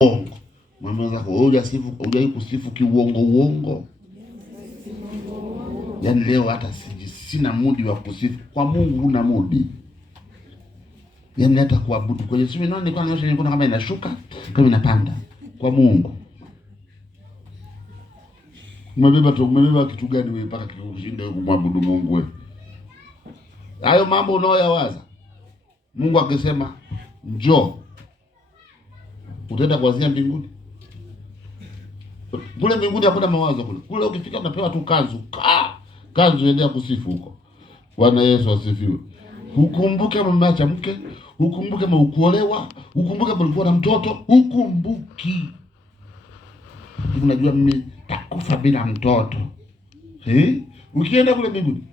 uongo. Mwambie wako hujai kusifu kiuongo. Yaani leo hata sina mudi wa kusifu. Kwa Mungu huna mudi. Yaani hata kuabudu kwenye simu nani nilikuwa naosha nilikuwa kama inashuka kama inapanda. Kwa Mungu. Umebeba kitu gani wewe mpaka kikushinda kumwabudu Mungu wewe? Hayo mambo unaoyawaza. Mungu akisema njoo, utaenda kuanzia mbinguni. Kule mbinguni hakuna mawazo kule. Kule ukifika unapewa tu kanzu. Kanzu endea kusifu huko. Bwana Yesu asifiwe. Ukumbuke umeacha mke, ukumbuke umekuolewa, ukumbuke ulikuwa na mtoto, ukumbuki. Unajua mimi takufa bila mtoto. Ukienda kule mbinguni.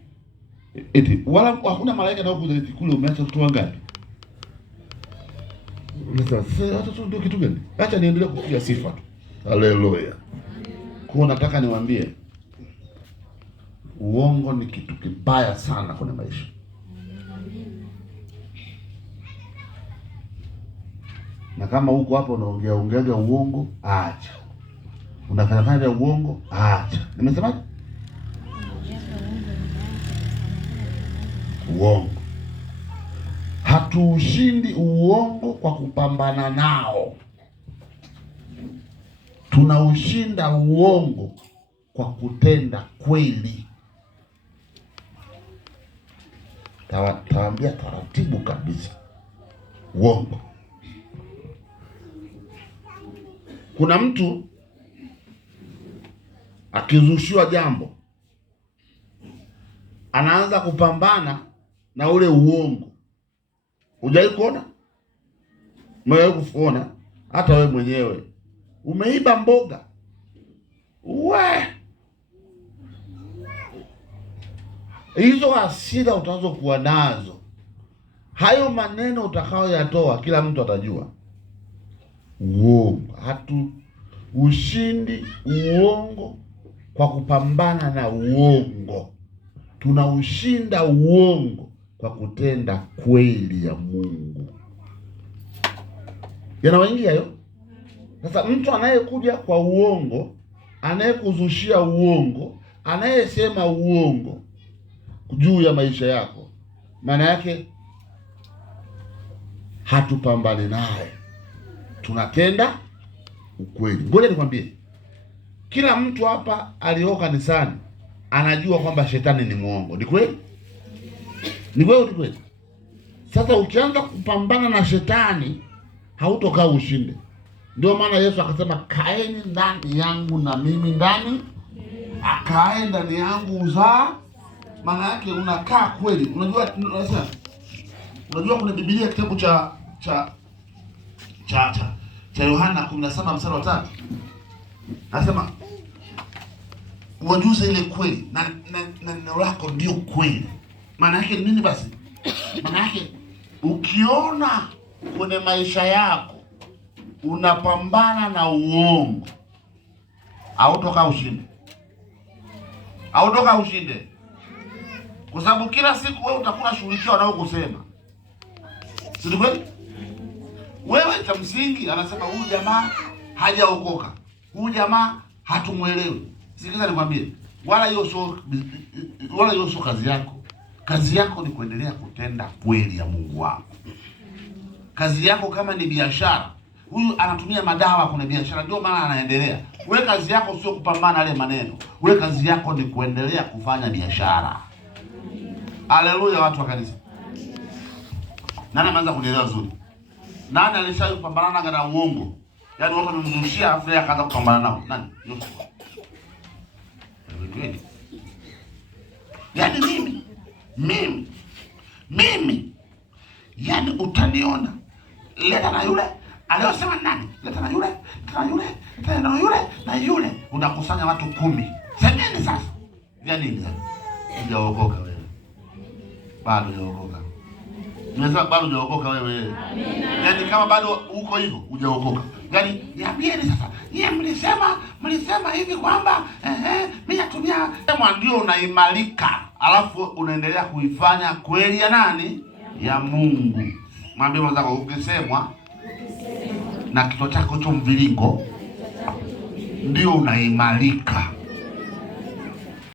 Wala hakuna malaika nao kuja kule umeacha mtoto wangapi? Sasa hata tu ndio kitu gani? Acha niendelee kupiga sifa tu. Haleluya. Kwa nataka niwaambie uongo ni kitu kibaya sana kwenye maisha. Na kama huko hapo unaongea uongo, acha. Unafanya uongo, acha. Nimesemaje? Uongo. Hatuushindi uongo kwa kupambana nao. Tunaushinda uongo kwa kutenda kweli. Tawaambia taratibu kabisa. Uongo. Kuna mtu akizushiwa jambo anaanza kupambana na ule uongo. Hujai kuona? Umewahi kuona? Hata wewe mwenyewe umeiba mboga. Hizo hasira utazokuwa nazo, hayo maneno utakayoyatoa, kila mtu atajua. Uongo. Ushindi uongo kwa kupambana na uongo. Tunaushinda uongo kwa kutenda kweli ya Mungu. Yanawaingia hayo? Sasa mtu anayekuja kwa uongo, anayekuzushia uongo, anayesema uongo juu ya maisha yako, maana yake hatupambane naye. Tunatenda ukweli. Ngoja nikwambie, kila mtu hapa alio kanisani anajua kwamba shetani ni muongo. Ni kweli? Ni kweli? Sasa ukianza kupambana na shetani, hautokaa ushinde. Ndio maana Yesu akasema kaeni ndani yangu na mimi ndani. Akae ndani yangu uzaa. Maana yake unakaa kweli. Unajua kuna Biblia kitabu cha Yohana 17:3. Nasema wajuze ile kweli na neno lako ndio kweli. Maana yake nini basi? Maana yake ukiona kwenye maisha yako unapambana na uongo, hautoka ushinde. Kwa sababu kila siku wewe utakuwa shughulikia nao kusema. Si kweli? Wewe cha msingi anasema huyu jamaa hajaokoka. Huyu jamaa hatumuelewi. Sikiza nikwambie, wala hiyo sio kazi yako. Kazi yako ni kuendelea kutenda kweli ya Mungu wako. Kazi yako kama ni biashara, huyu anatumia madawa kwenye biashara ndio maana anaendelea. Wewe kazi yako sio kupambana yale maneno. Wewe kazi yako ni kuendelea kufanya biashara. Haleluya watu wa kanisa. Nani ameanza kunielewa vizuri? Nani alishayopambana na uongo? Yaani watu wamemzushia afu yeye akaanza kupambana nao. Nani? Yaani mimi. Yaani utaniona. Leta na yule. Aliyosema nani? Leta na yule. Unakusanya watu 10. Semeni sasa. Yaani nini sasa? Hujaokoka wewe. Bado hujaokoka. Nimesema bado hujaokoka wewe. Amina. Yaani kama bado uko hivyo, hujaokoka. Yaani niambieni sasa. Yeye mlisema hivi kwamba mimi natumia kama ndio unaimarika, alafu unaendelea kuifanya kweli ya nani? Ya Mungu. Mwambie mwenzako ukisemwa na kichwa chako hicho mviringo ndio unaimarika.